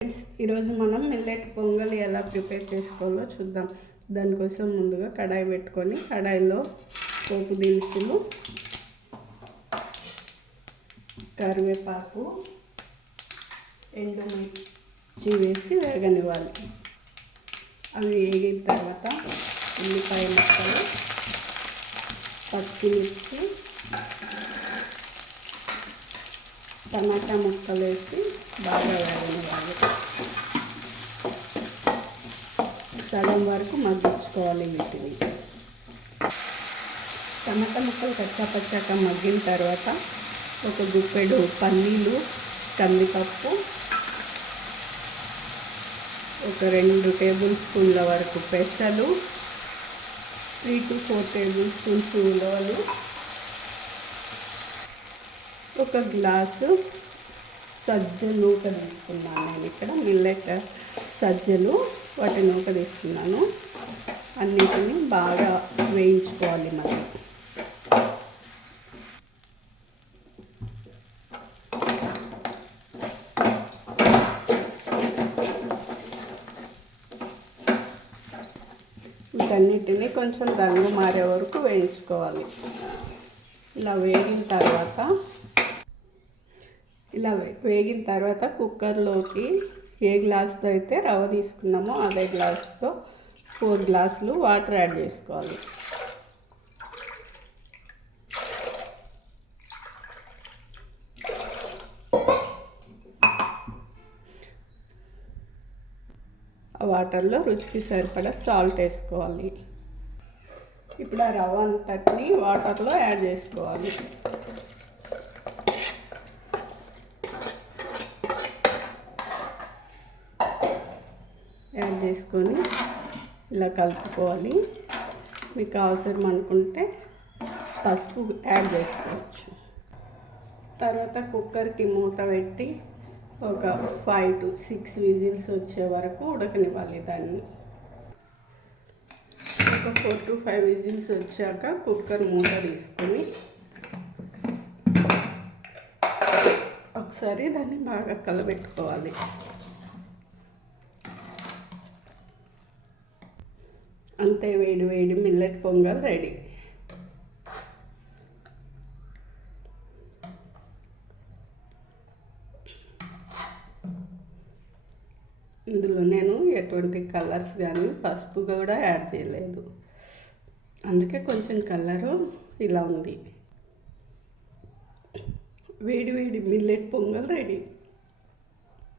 ఈరోజు మనం మిల్లెట్ పొంగల్ ఎలా ప్రిపేర్ చేసుకోవాలో చూద్దాం. దానికోసం ముందుగా కడాయి పెట్టుకొని కడాయిలో పోపు దినుసులు, కరివేపాకు, ఎండుమిర్చి వేసి వేగనివ్వాలి. అవి వేగిన తర్వాత ఉల్లిపాయ ముక్కలు, పచ్చిమిర్చి, టమాటా ముక్కలు వేసి బాగా వేగనివ్వాలి. సగం వరకు మగ్గించుకోవాలి వీటిని. టమాటా ముక్కలు కచ్చాపచ్చాక మగ్గిన తర్వాత ఒక గుప్పెడు పల్లీలు, కందిపప్పు, ఒక 2 టేబుల్ స్పూన్ల వరకు పెసలు, 3 to 4 టేబుల్ స్పూన్స్ ఉలవలు, ఒక గ్లాసు సజ్జ నూక తీసుకున్నాను. నేను ఇక్కడ మిల్లెట్ సజ్జలు, వాటి నూక తీసుకున్నాను. అన్నిటిని బాగా వేయించుకోవాలి. మరి వీటన్నిటిని కొంచెం రంగు మారే వరకు వేయించుకోవాలి. ఇలా వేగిన తర్వాత కుక్కర్లోకి ఏ గ్లాస్తో అయితే రవ్వ తీసుకున్నామో అదే గ్లాస్తో 4 గ్లాసులు వాటర్ యాడ్ చేసుకోవాలి. ఆ వాటర్లో రుచికి సరిపడా సాల్ట్ వేసుకోవాలి. ఇప్పుడు ఆ రవ్వ అంతటిని వాటర్లో యాడ్ చేసుకోవాలి. యాడ్ చేసుకొని ఇలా కలుపుకోవాలి. మీకు అవసరం అనుకుంటే పసుపు యాడ్ చేసుకోవచ్చు. తర్వాత కుక్కర్కి మూత పెట్టి ఒక 5 to 6 విజిల్స్ వచ్చే వరకు ఉడకనివ్వాలి. దాన్ని ఒక 4 to 5 విజిల్స్ వచ్చాక కుక్కర్ మూత తీసుకొని ఒకసారి దాన్ని బాగా కలబెట్టుకోవాలి. అంతే, వేడి వేడి మిల్లెట్ పొంగల్ రెడీ. ఇందులో నేను ఎటువంటి కలర్స్ కానీ పసుపు కూడా యాడ్ చేయలేదు, అందుకే కొంచెం కలరు ఇలా ఉంది. వేడి వేడి మిల్లెట్ పొంగల్ రెడీ.